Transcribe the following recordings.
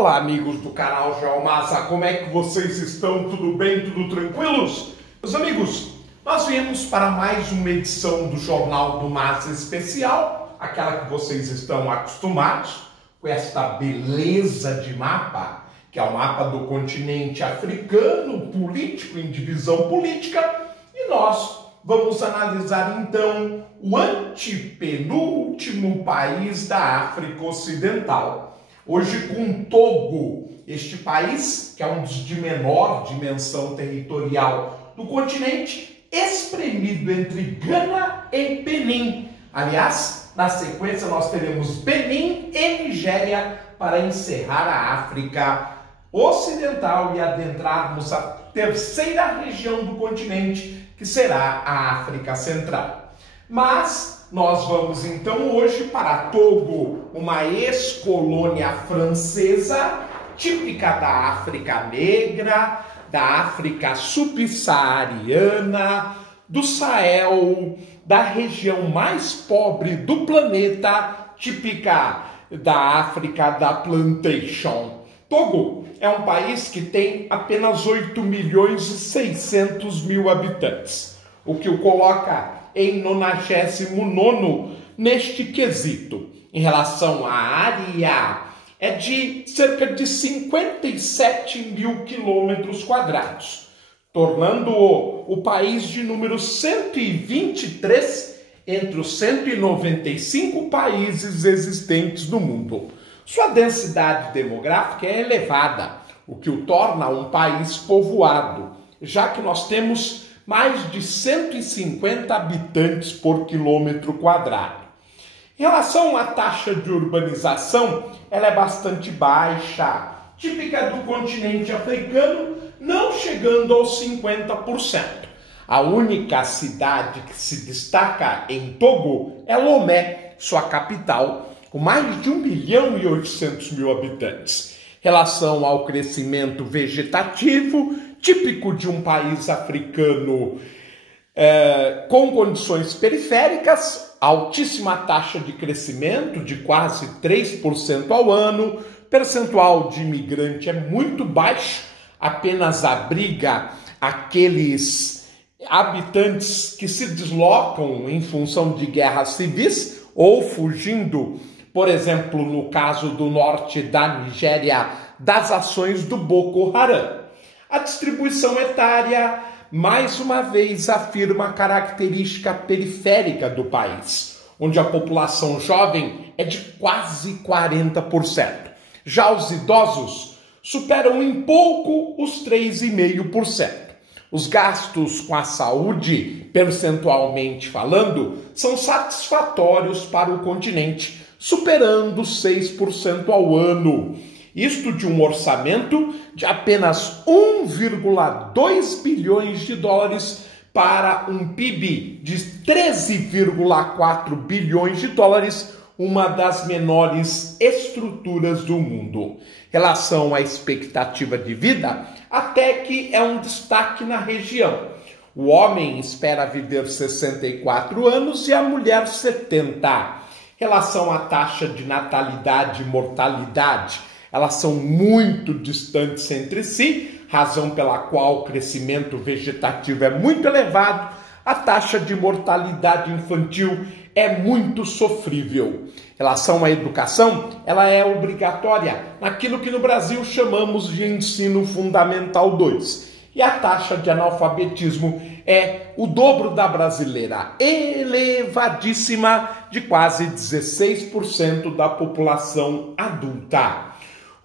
Olá, amigos do canal Geomassa, como é que vocês estão? Tudo bem? Tudo tranquilos? Meus amigos, nós viemos para mais uma edição do Jornal do Massa Especial, aquela que vocês estão acostumados, com esta beleza de mapa, que é o mapa do continente africano, político, em divisão política, e nós vamos analisar então o antepenúltimo país da África Ocidental. Hoje com Togo, este país, que é um dos de menor dimensão territorial do continente, espremido entre Gana e Benin. Aliás, na sequência nós teremos Benin e Nigéria para encerrar a África Ocidental e adentrarmos a terceira região do continente, que será a África Central. Mas nós vamos então hoje para Togo, uma ex-colônia francesa, típica da África Negra, da África subsaariana, do Sahel, da região mais pobre do planeta, típica da África da Plantation. Togo é um país que tem apenas 8.600.000 habitantes, o que o coloca em 99º neste quesito. Em relação à área, é de cerca de 57.000 quilômetros quadrados, tornando-o o país de número 123 entre os 195 países existentes no mundo. Sua densidade demográfica é elevada, o que o torna um país povoado, já que nós temos mais de 150 habitantes por quilômetro quadrado. Em relação à taxa de urbanização, ela é bastante baixa, típica do continente africano, não chegando aos 50%. A única cidade que se destaca em Togo é Lomé, sua capital, com mais de 1.800.000 habitantes. Em relação ao crescimento vegetativo, típico de um país africano com condições periféricas, altíssima taxa de crescimento de quase 3% ao ano, percentual de imigrante é muito baixo, apenas abriga aqueles habitantes que se deslocam em função de guerras civis ou fugindo, por exemplo, no caso do norte da Nigéria, das ações do Boko Haram. A distribuição etária, mais uma vez, afirma a característica periférica do país, onde a população jovem é de quase 40%. Já os idosos superam em pouco os 3,5%. Os gastos com a saúde, percentualmente falando, são satisfatórios para o continente, superando 6% ao ano. Isto de um orçamento de apenas 1,2 bilhões de dólares para um PIB de 13,4 bilhões de dólares, uma das menores estruturas do mundo. Em relação à expectativa de vida, até que é um destaque na região. O homem espera viver 64 anos e a mulher 70. Em relação à taxa de natalidade e mortalidade, elas são muito distantes entre si, razão pela qual o crescimento vegetativo é muito elevado, a taxa de mortalidade infantil é muito sofrível. Em relação à educação, ela é obrigatória, naquilo que no Brasil chamamos de ensino fundamental 2. E a taxa de analfabetismo é o dobro da brasileira, elevadíssima, de quase 16% da população adulta.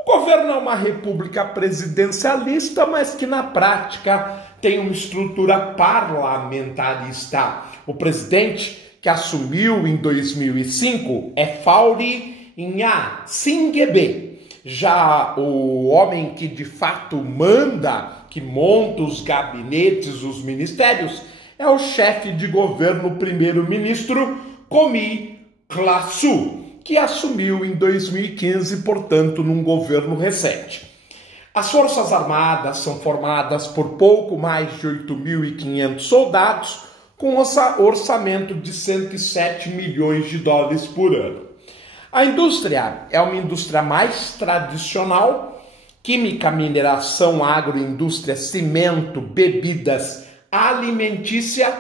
O governo é uma república presidencialista, mas que na prática tem uma estrutura parlamentarista. O presidente, que assumiu em 2005, é Faure Gnassingbé. Já o homem que de fato manda, que monta os gabinetes, os ministérios, é o chefe de governo, o primeiro-ministro Komi Klasu, que assumiu em 2015, portanto, num governo recente. As Forças Armadas são formadas por pouco mais de 8.500 soldados, com orçamento de 107 milhões de dólares por ano. A indústria é uma indústria mais tradicional: química, mineração, agroindústria, cimento, bebidas, alimentícia.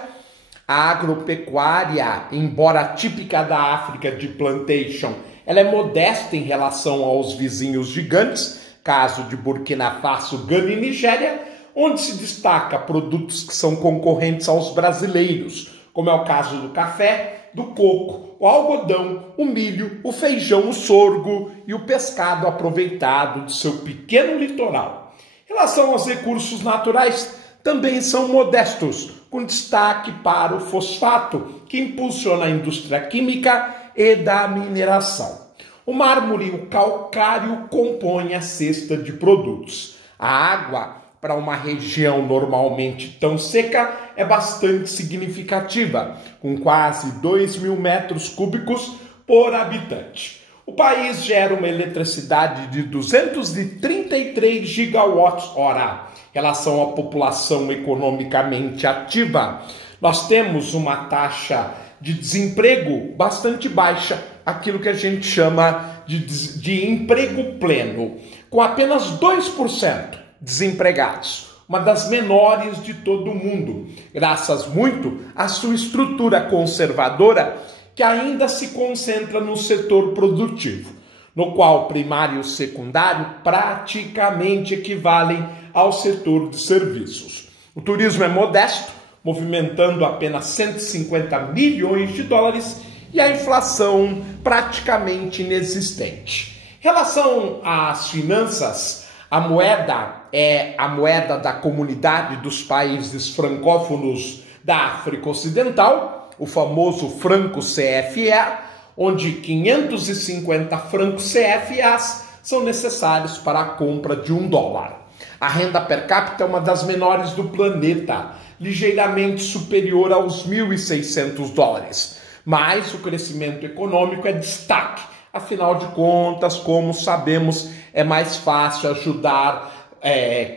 A agropecuária, embora típica da África de plantation, ela é modesta em relação aos vizinhos gigantes, caso de Burkina Faso, Gana e Nigéria, onde se destaca produtos que são concorrentes aos brasileiros, como é o caso do café, do coco, o algodão, o milho, o feijão, o sorgo e o pescado aproveitado do seu pequeno litoral. Em relação aos recursos naturais, também são modestos, com destaque para o fosfato, que impulsiona a indústria química e da mineração. O mármore e o calcário compõem a cesta de produtos. A água, para uma região normalmente tão seca, é bastante significativa, com quase 2.000 metros cúbicos por habitante. O país gera uma eletricidade de 233 gigawatts-hora. Em relação à população economicamente ativa, nós temos uma taxa de desemprego bastante baixa, aquilo que a gente chama de emprego pleno, com apenas 2% desempregados, uma das menores de todo o mundo, graças muito à sua estrutura conservadora, que ainda se concentra no setor produtivo, no qual primário e secundário praticamente equivalem ao setor de serviços. O turismo é modesto, movimentando apenas 150 milhões de dólares, e a inflação praticamente inexistente. Em relação às finanças, a moeda é a moeda da comunidade dos países francófonos da África Ocidental, o famoso franco CFA, onde 550 francos CFAs são necessários para a compra de $1. A renda per capita é uma das menores do planeta, ligeiramente superior aos $1.600. Mas o crescimento econômico é destaque. Afinal de contas, como sabemos, é mais fácil ajudar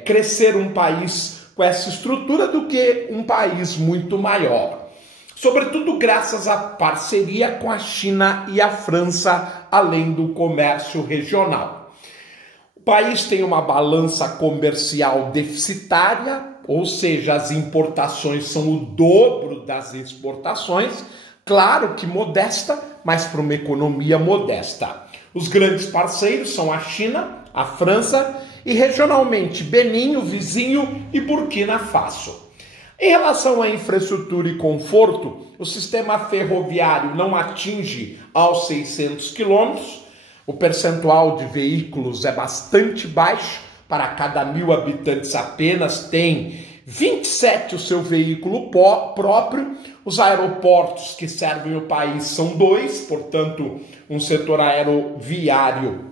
crescer um país com essa estrutura do que um país muito maior. Sobretudo graças à parceria com a China e a França, além do comércio regional. O país tem uma balança comercial deficitária, ou seja, as importações são o dobro das exportações, claro que modesta, mas para uma economia modesta. Os grandes parceiros são a China, a França e regionalmente Benin, o vizinho, e Burkina Faso. Em relação à infraestrutura e conforto, o sistema ferroviário não atinge aos 600 quilômetros, o percentual de veículos é bastante baixo, para cada 1.000 habitantes apenas tem 27 o seu veículo próprio, os aeroportos que servem o país são 2, portanto um setor aeroviário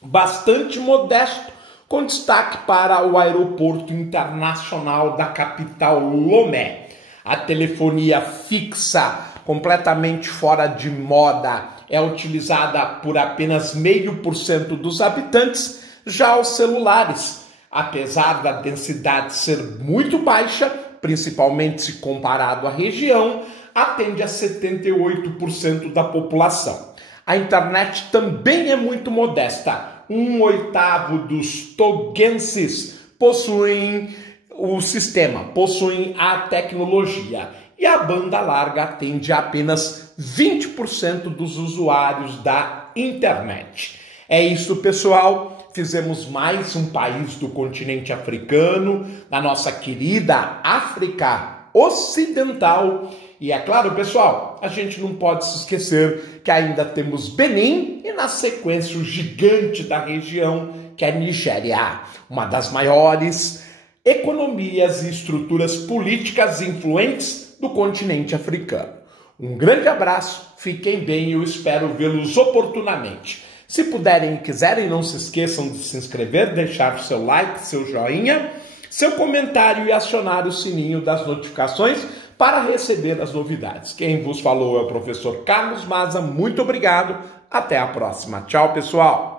bastante modesto, com destaque para o aeroporto internacional da capital Lomé. A telefonia fixa, completamente fora de moda, é utilizada por apenas 0,5% dos habitantes. Já os celulares, apesar da densidade ser muito baixa, principalmente se comparado à região, atende a 78% da população. A internet também é muito modesta. 1/8 dos toguenses possuem o sistema, possuem a tecnologia. E a banda larga atende a apenas 20% dos usuários da internet. É isso, pessoal. Fizemos mais um país do continente africano, da nossa querida África Ocidental. E é claro, pessoal, a gente não pode se esquecer que ainda temos Benin e, na sequência, o gigante da região, que é Nigéria, uma das maiores economias e estruturas políticas influentes do continente africano. Um grande abraço, fiquem bem e eu espero vê-los oportunamente. Se puderem e quiserem, não se esqueçam de se inscrever, deixar seu like, seu joinha, seu comentário e acionar o sininho das notificações para receber as novidades. Quem vos falou é o professor Carlos Maza. Muito obrigado. Até a próxima. Tchau, pessoal.